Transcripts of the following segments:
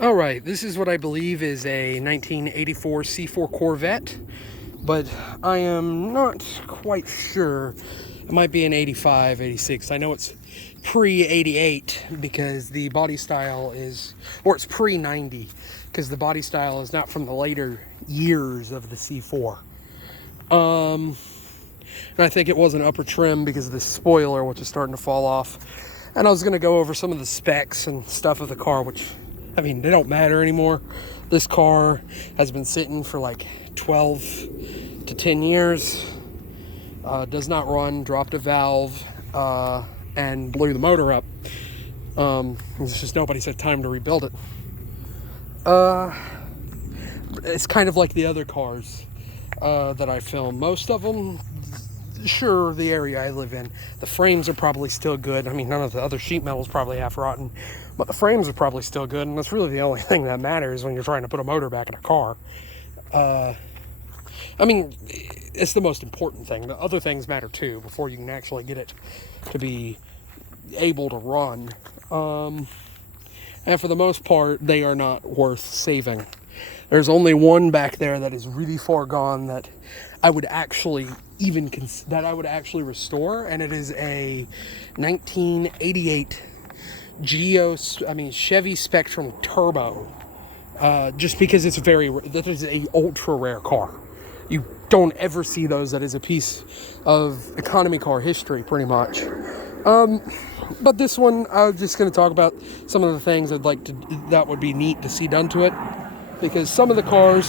All right, this is what I believe is a 1984 C4 Corvette, but I am not quite sure. It might be an 85, 86. I know it's pre-88 because the body style is, or it's pre-90 because the body style is not from the later years of the C4. And I think it was an upper trim because of the spoiler, which is starting to fall off. And I was going to go over some of the specs and stuff of the car, which, I mean, they don't matter anymore. This car has been sitting for like 12 to 10 years. Does not run, dropped a valve, and blew the motor up. It's just nobody's had time to rebuild it. It's kind of like the other cars that I film. Most of them, sure, the area I live in, the frames are probably still good. I mean, none of the other sheet metal is probably half rotten, but the frames are probably still good, and that's really the only thing that matters when you're trying to put a motor back in a car. I mean, it's the most important thing. The other things matter too before you can actually get it to be able to run. And for the most part, they are not worth saving. There's only one back there that is really far gone that I would actually restore, and it is a 1988 Chevy Spectrum Turbo. Just because that is a ultra rare car. You don't ever see those. That is a piece of economy car history, pretty much. But this one, I'm just going to talk about some of the things that would be neat to see done to it, because some of the cars,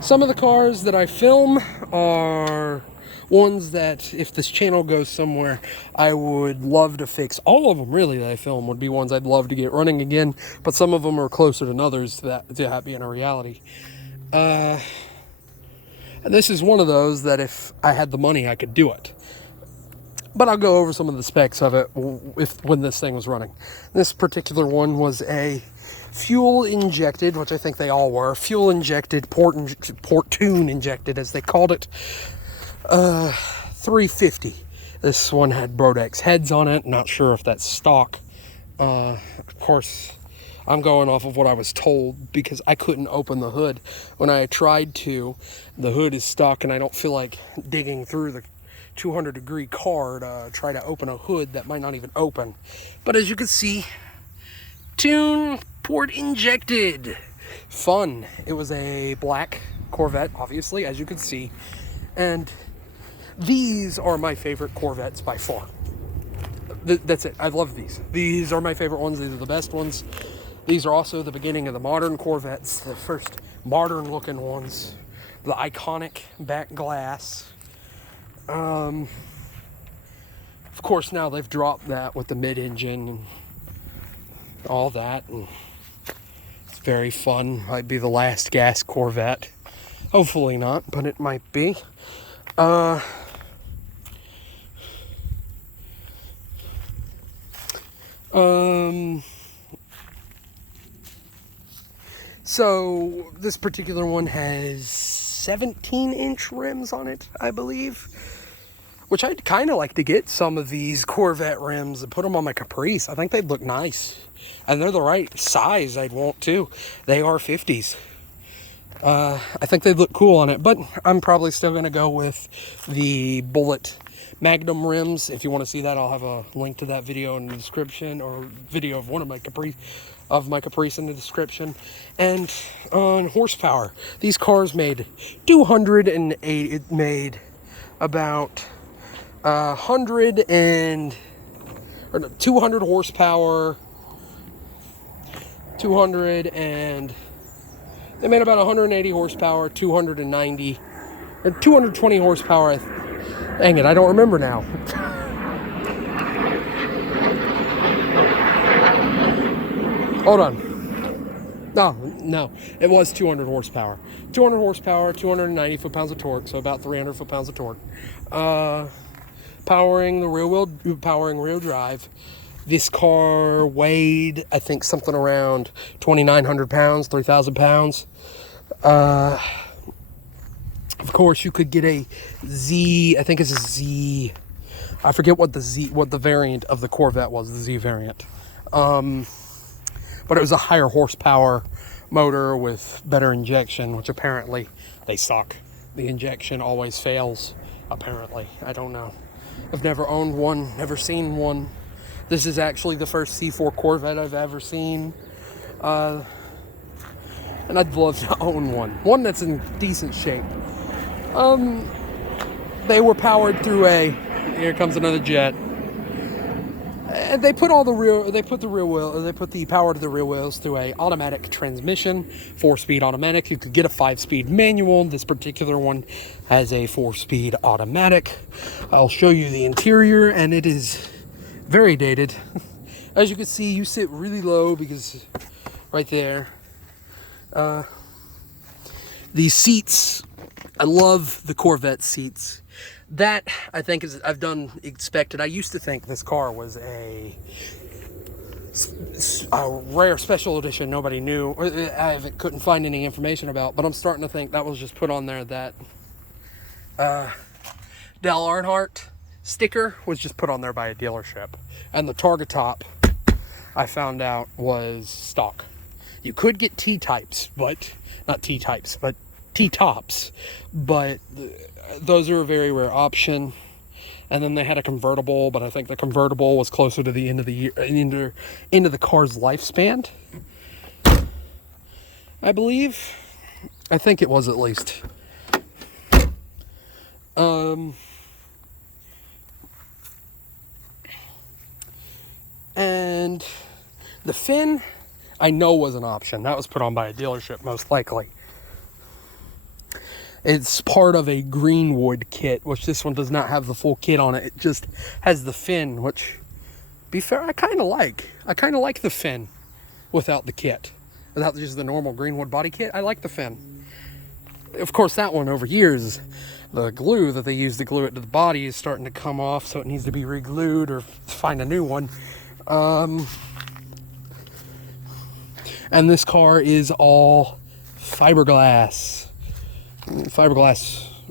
some of the cars that I film are ones that, if this channel goes somewhere, I would love to fix. All of them, really, that I film would be ones I'd love to get running again, but some of them are closer than others to that being a reality. And this is one of those that if I had the money, I could do it. But I'll go over some of the specs of it when this thing was running. This particular one was a fuel injected, which I think they all were, fuel injected, Portune injected, as they called it, 350. This one had Brodex heads on it. Not sure if that's stock. Of course, I'm going off of what I was told because I couldn't open the hood. When I tried to, the hood is stuck, and I don't feel like digging through the 200-degree car to try to open a hood that might not even open. But as you can see, tune port injected. Fun. It was a black Corvette, obviously, as you can see. And these are my favorite Corvettes by far. That's it. I love these. These are my favorite ones. These are the best ones. These are also the beginning of the modern Corvettes, the first modern looking ones. The iconic back glass. Of course, now they've dropped that with the mid-engine and all that, and it's very fun. Might be the last gas Corvette. Hopefully not, but it might be. So this particular one has 17-inch rims on it, I believe, which I'd kind of like to get some of these Corvette rims and put them on my Caprice. I think they'd look nice, and they're the right size I'd want too. They are 50s. I think they'd look cool on it, but I'm probably still going to go with the Bullet Magnum rims. If you want to see that, I'll have a link to that video in the description, or video of one of my Caprice in the description. And on horsepower, these cars made 208. It made about 200 horsepower. They made about 180 horsepower, 290, and 220 horsepower. Dang it, I don't remember now. Hold on. No, it was 200 horsepower. 200 horsepower, 290 foot-pounds of torque, so about 300 foot-pounds of torque. Powering rear drive. This car weighed, I think, something around 2,900 pounds, 3,000 pounds. Of course, you could get a Z, I think it's a Z I forget what the variant of the Corvette was, the Z variant. But it was a higher horsepower motor with better injection, which apparently they suck. The injection always fails, apparently. I don't know. I've never owned one, never seen one. This is actually the first C4 Corvette I've ever seen. And I'd love to own one. One that's in decent shape. They were powered through here comes another jet. And they put the power to the rear wheels through a automatic transmission, 4-speed automatic. You could get a 5-speed manual. This particular one has a 4-speed automatic. I'll show you the interior, and it is very dated. As you can see, you sit really low because right there. These seats, I love the Corvette seats. That, I think, is I've done expected. I used to think this car was a rare special edition nobody knew. I couldn't find any information about, but I'm starting to think that was just put on there. That Dale Earnhardt sticker was just put on there by a dealership. And the Targa top, I found out, was stock. You could get T-types, but not T-types, but T-tops, but those are a very rare option. And then they had a convertible, but I think the convertible was closer to the end of the year, into the car's lifespan. I believe. I think it was, at least. And the fin, I know, was an option. That was put on by a dealership, most likely. It's part of a Greenwood kit, which this one does not have the full kit on it. It just has the fin, which, to be fair, I kind of like. I kind of like the fin without the kit. Without just the normal Greenwood body kit, I like the fin. Of course, that one over years, the glue that they use to glue it to the body is starting to come off, so it needs to be re-glued or find a new one. And this car is all fiberglass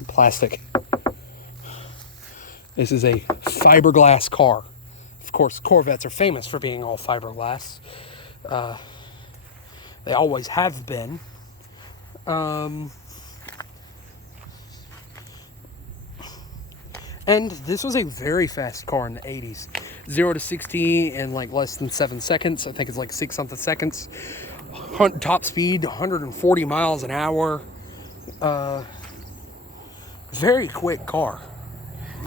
plastic. This is a fiberglass car. Of course, Corvettes are famous for being all fiberglass. They always have been. And this was a very fast car in the 80s. 0 to 60 in like less than 7 seconds. I think it's like 6 something seconds. Top speed, 140 miles an hour. Very quick car.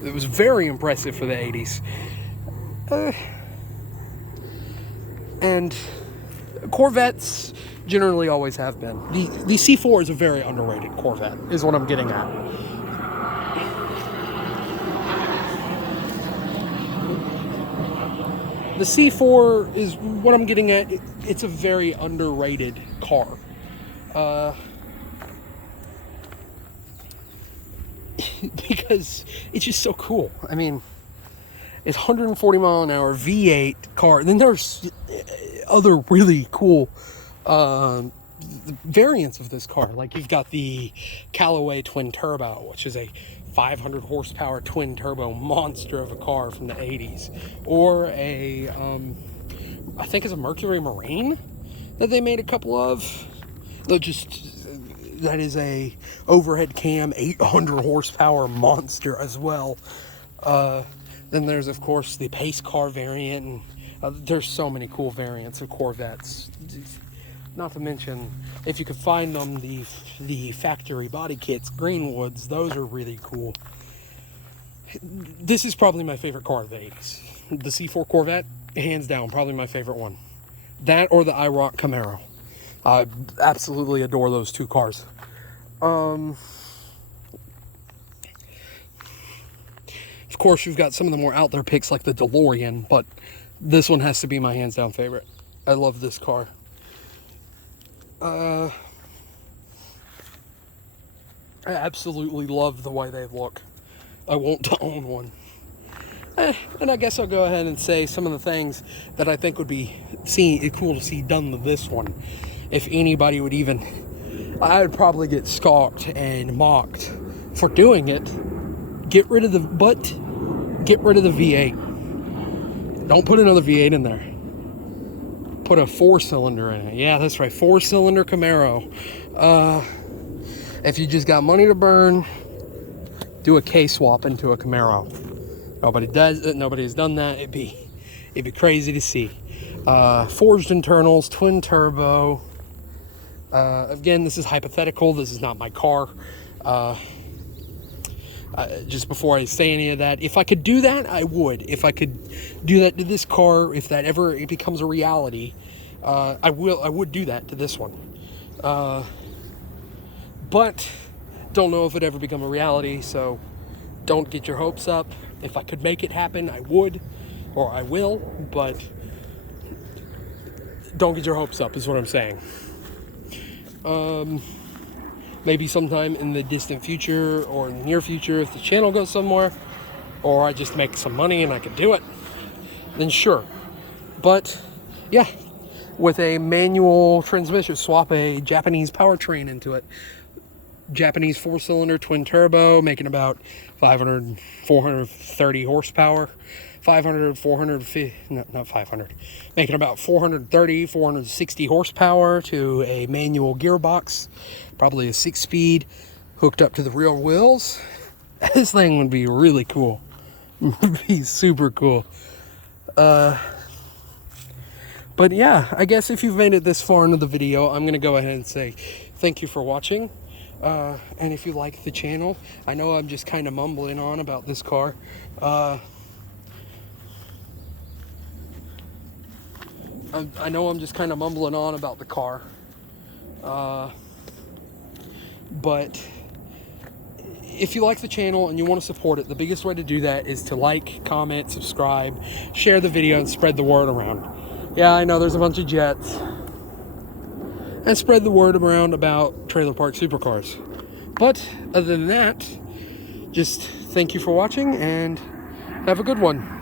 It was very impressive for the 80s. And Corvettes generally always have been. The C4 is a very underrated Corvette, is what I'm getting at. The C4 is what I'm getting at. It's a very underrated car. Because it's just so cool. I mean, it's 140 mile an hour V8 car. Then there's other really cool variants of this car. Like you've got the Callaway twin turbo, which is a 500 horsepower twin turbo monster of a car from the 80s, or a I think it's a Mercury Marine that they made a couple of. That is a overhead cam 800 horsepower monster as well. Then there's, of course, the pace car variant, and there's so many cool variants of Corvettes. Not to mention, if you could find them, the factory body kits, Greenwoods, those are really cool. This is probably my favorite car of the 80s. The C4 Corvette, hands down, probably my favorite one. That or the IROC Camaro. I absolutely adore those two cars. Of course, you've got some of the more out there picks like the DeLorean, but this one has to be my hands down favorite. I love this car. I absolutely love the way they look. I want to own one. And I guess I'll go ahead and say some of the things that I think would be cool to see done to this one. If anybody would even, I would probably get stalked and mocked for doing it. Get rid of the get rid of the V8. Don't put another V8 in there. Put a 4-cylinder in it. Yeah, that's right, 4-cylinder Camaro. If you just got money to burn, do a K-swap into a Camaro. Nobody does it. Nobody has done that. It'd be crazy to see. Forged internals, twin turbo. Again, this is hypothetical. This is not my car. Just before I say any of that, if I could do that, I would. If I could do that to this car, if that ever it becomes a reality, I would do that to this one. But don't know if it ever become a reality, so don't get your hopes up. If I could make it happen, I would, or I will, but don't get your hopes up is what I'm saying. Maybe sometime in the distant future or in the near future, if the channel goes somewhere, or I just make some money and I can do it, then sure. But yeah, with a manual transmission, swap a Japanese powertrain into it. Japanese 4-cylinder twin turbo, making about 430 horsepower. making about 460 horsepower to a manual gearbox, probably a 6-speed, hooked up to the rear wheels. This thing would be really cool. It would be super cool. But yeah, I guess if you've made it this far into the video, I'm gonna go ahead and say thank you for watching. And if you like the channel, I know I'm just kind of mumbling on about this car. I know I'm just kind of mumbling on about the car, but if you like the channel and you want to support it, the biggest way to do that is to like, comment, subscribe, share the video, and spread the word around. Yeah, I know there's a bunch of jets. And spread the word around about trailer park supercars. But other than that, just thank you for watching and have a good one.